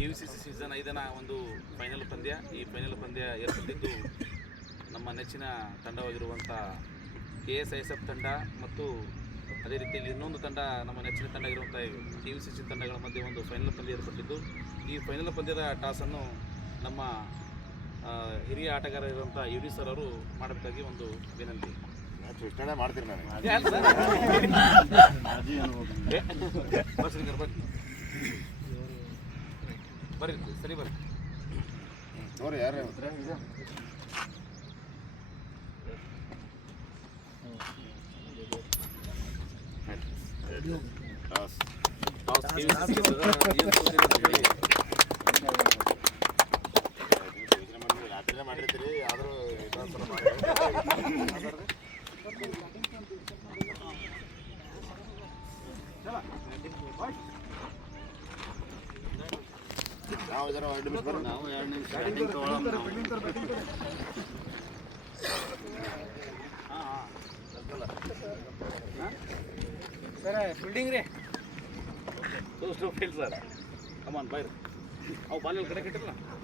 KVCC season 5ನ ಒಂದು final ಪಂದ್ಯ. ಈ ಫೈನಲ್ ಪಂದ್ಯ ಏರ್ಪಟ್ಟಿದ್ದು ನಮ್ಮ ನೆಚ್ಚಿನ ತಂಡವಾಗಿರುವಂಥ KSISF ತಂಡ ಮತ್ತು ಅದೇ ರೀತಿಯಲ್ಲಿ ಇನ್ನೊಂದು ತಂಡ ನಮ್ಮ ನೆಚ್ಚಿನ ತಂಡ ಆಗಿರುವಂಥ KVCC ತಂಡಗಳ ಮಧ್ಯೆ ಒಂದು ಫೈನಲ್ ಪಂದ್ಯ ಏರ್ಪಟ್ಟಿದ್ದು ಈ ಫೈನಲ್ ಪಂದ್ಯದ ಟಾಸನ್ನು ನಮ್ಮ ಹಿರಿಯ ಆಟಗಾರ ಇರುವಂಥ UD ಸರ್ ಅವರು ಮಾಡಬೇಕಾಗಿ ಒಂದು ವಿನಂತಿ. ಮಾಡ್ತೀರಿ ನಾನು ಬರ್ರಿ ಸರಿ ಬರ್ರಿ ನೋಡಿ ಯಾರು ರಾತ್ರಿನೇ ಮಾಡಿರ್ತೀರಿ ಆದರೂ ಇನ್ನೊಂದ್ಸಲ ನಾವು ಇದರ 2 ನಿಮಿಷ ಬರ್ರಿ. ನಾವು 2 ನಿಮಿಷ ಸರ್ ಫೀಲ್ಡಿಂಗ್ ರೀ ಸರ್ ಕಮಾನ್ ಬಾಯ್ ಅವು ಬಾಲ್ ಕಡೆ ಕಟ್ಟಿಲ್ಲ.